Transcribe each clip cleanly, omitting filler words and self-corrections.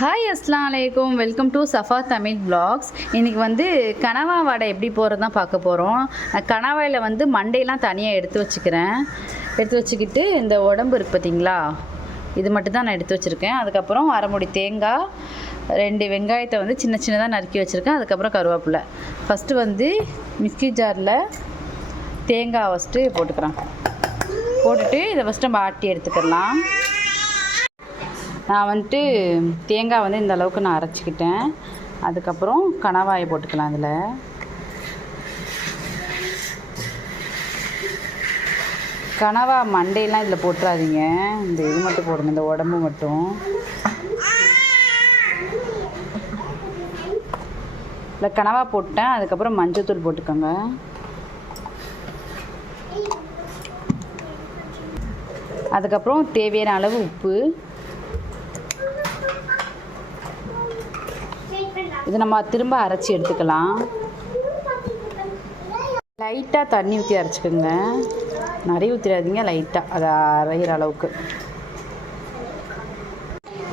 Hi அஸ்லாம் அலைக்கும், welcome to Safa Tamil vlogs. இன்றைக்கி வந்து கனவா வடை எப்படி போகிறது தான் பார்க்க போகிறோம். கனவாயில் வந்து மண்டையெல்லாம் தனியாக எடுத்து வச்சுக்கிட்டு இந்த உடம்பு இருக்குது பார்த்திங்களா, இது மட்டும் தான் நான் எடுத்து வச்சுருக்கேன். அதுக்கப்புறம் அரை மூடி தேங்காய், 2 வெங்காயத்தை வந்து சின்ன சின்னதாக நறுக்கி வச்சுருக்கேன். அதுக்கப்புறம் கருவேப்பிலை. ஃபஸ்ட்டு வந்து மிக்ஸி ஜாரில் தேங்காய் ஃபஸ்ட்டு போட்டுட்டு இதை ஃபஸ்ட்டு நம்ம ஆட்டி எடுத்துக்கலாம். நான் வந்துட்டு தேங்காய் வந்து இந்த அளவுக்கு நான் அரைச்சிக்கிட்டேன். அதுக்கப்புறம் கனவாயை போட்டுக்கலாம். அதில் கனவா மண்டையெல்லாம் இதில் போட்டுறாதீங்க, இந்த இது மட்டும் போடுங்க, இந்த உடம்பு மட்டும். இல்லை கனவா போட்டேன். அதுக்கப்புறம் மஞ்சள்தூள் போட்டுக்கோங்க. அதுக்கப்புறம் தேவையான அளவு உப்பு. இது நம்ம திரும்ப அரைச்சி எடுத்துக்கலாம். லைட்டாக தண்ணி ஊற்றி அரைச்சிக்கோங்க, நிறைய ஊற்றிடாதீங்க, லைட்டாக அதை அரைகிற அளவுக்கு.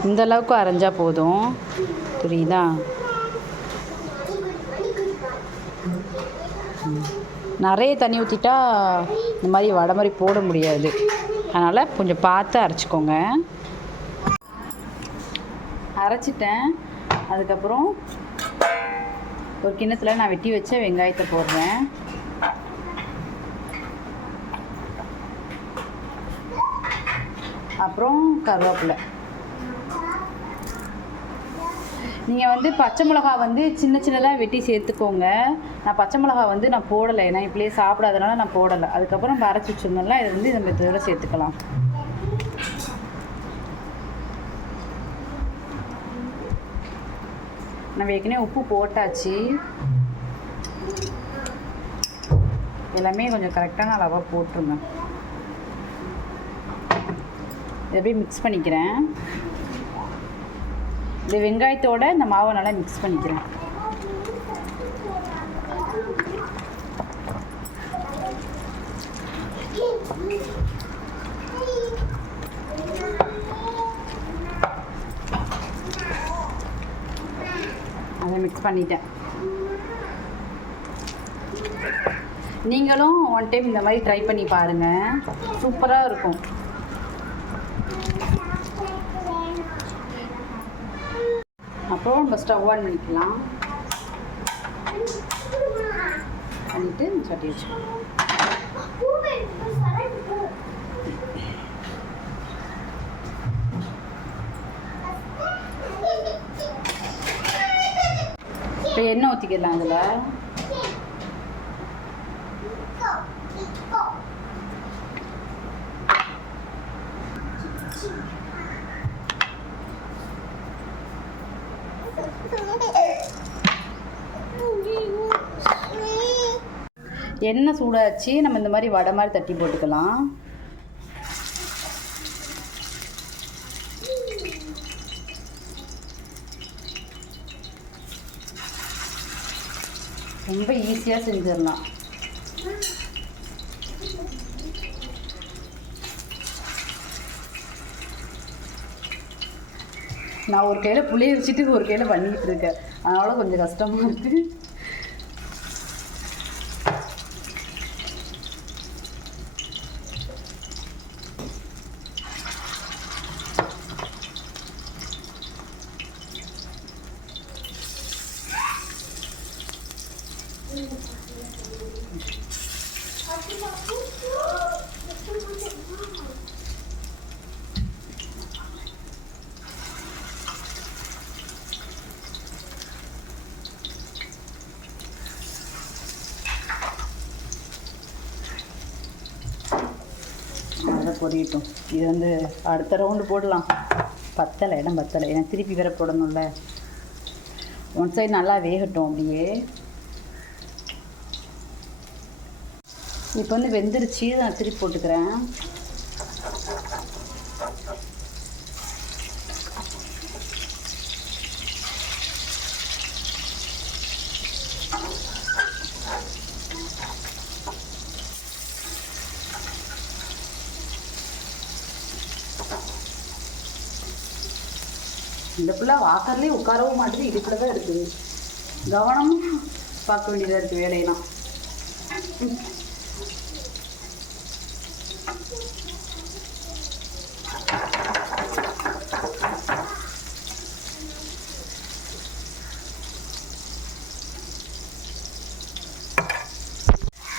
இந்த அளவுக்கு அரைஞ்சா போதும், புரியுதா? நிறைய தண்ணி ஊற்றிட்டா இந்த மாதிரி வடை மாதிரி போட முடியாது, அதனால் கொஞ்சம் பார்த்து அரைச்சிக்கோங்க. அரைச்சிட்டேன். அதுக்கப்புறம் ஒரு கிண்ணத்தில் நான் வெட்டி வச்ச வெங்காயத்தை போடுறேன். அப்புறம் கருவேப்பிலை. நீங்கள் வந்து பச்சை மிளகா வந்து சின்ன சின்னதாக வெட்டி சேர்த்துக்கோங்க. நான் பச்சை மிளகா வந்து நான் போடலை, ஏன்னா இப்படியே சாப்பிடாதனால நான் போடலை. அதுக்கப்புறம் அரைச்சி வச்சுருந்தோம்ல, இதை வந்து நம்ம இதோட சேர்த்துக்கலாம். நம்ம ஏற்கனவே உப்பு போட்டாச்சு. எல்லாமே கொஞ்சம் கரெக்டான அளவாக போட்டுருங்க. இதை அப்படியே மிக்ஸ் பண்ணிக்கிறேன். இந்த வெங்காயத்தோடு இந்த மாவை நல்லா மிக்ஸ் பண்ணிக்கிறேன். அதை மிக்ஸ் பண்ணிட்டேன். நீங்களும் ஒன் டைம் இந்த மாதிரி ட்ரை பண்ணி பாருங்கள், சூப்பராக இருக்கும். அப்புறம் நம்ம ஸ்டவ் ஆன் பண்ணிக்கலாம். பண்ணிவிட்டு சட்டி வச்சுக்கலாம். இப்போ எண்ணெய் ஊற்றிக்கலாம். இதில் எண்ணெய் சூடாச்சு. நம்ம இந்த மாதிரி வடை மாதிரி தட்டி போட்டுக்கலாம். ரொம்ப ஈஸியாக செஞ்சிடலாம். நான் ஒரு கையில் புளிய வச்சுட்டு ஒரு கையில் பண்ணிக்கிட்டு இருக்கேன், அதனால் கொஞ்சம் கஷ்டமாக இருக்குது. பொரியட்டும். இது வந்து அடுத்த ரவுண்டு போடலாம். இடம் பத்தலை, ஏன்னா திருப்பி வேற போடணும்ல. ஒன் சைடு நல்லா வேகட்டும். அப்படியே இப்போ வந்து வெந்துருச்சு, நான் திருப்பி போட்டுக்கிறேன். இந்த பிள்ளை வாக்கர்லேயே உட்காரவும் மாட்டேது, இதுக்குள்ள தான் இருக்குது. கவனமும் பார்க்க வேண்டியதாக இருக்குது வேலையெல்லாம்.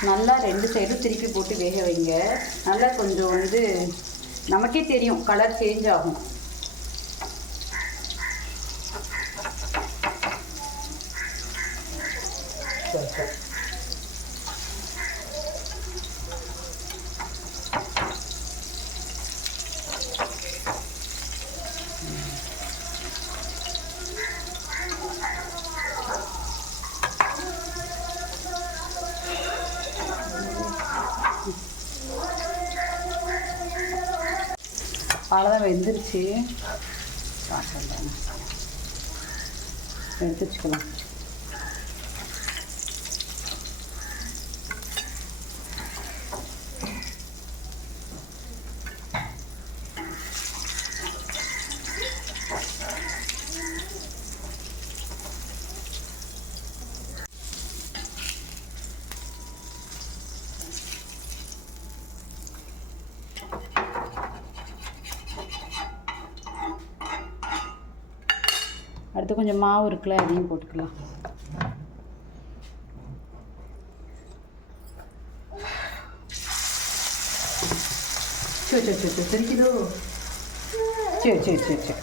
நல்லா 2 சைடும் திருப்பி போட்டு வேக வைங்க. நல்லா கொஞ்சம் வந்து நமக்கே தெரியும் கலர் சேஞ்ச் ஆகும். அவ்வளோதான், வெந்துருச்சு. எடுத்து வச்சுக்கலாம். அடுத்து கொஞ்சம் மாவு இருக்குல்ல, அதையும் போட்டுக்கலாம். சரி சரி சரி தெரிக்குதோ? சரி சரி சரி சரி.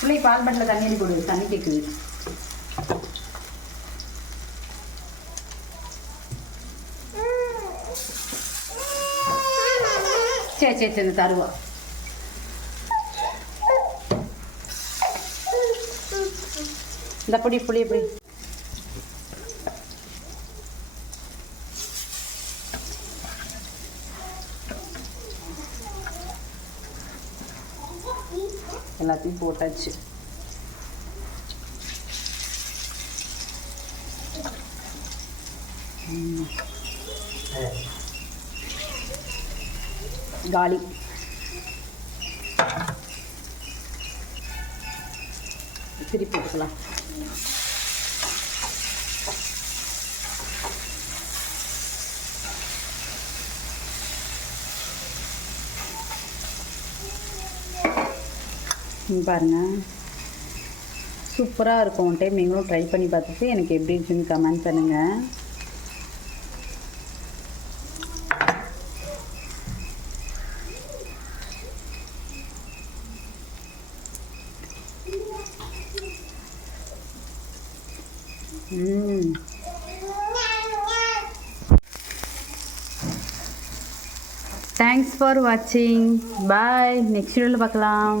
பிள்ளை பால் பட்டில் தண்ணி போடு, தண்ணி கேட்குது. சரி சரி சரி தருவா. இந்த பொடி புளி எப்படி எல்லாத்தையும் போட்டாச்சு. காலி. திருப்பி போட்டுக்கலாம். பாருங்க, சூப்பராக இருக்கும். ஒன் டைம் நீங்களும் ட்ரை பண்ணி பார்த்துட்டு எனக்கு எப்படி இருக்குன்னு கமெண்ட் பண்ணுங்கள். தேங்க்ஸ் ஃபார் வாட்சிங். பாய். நெக்ஸ்ட் வீடியோவில் பார்க்கலாம்.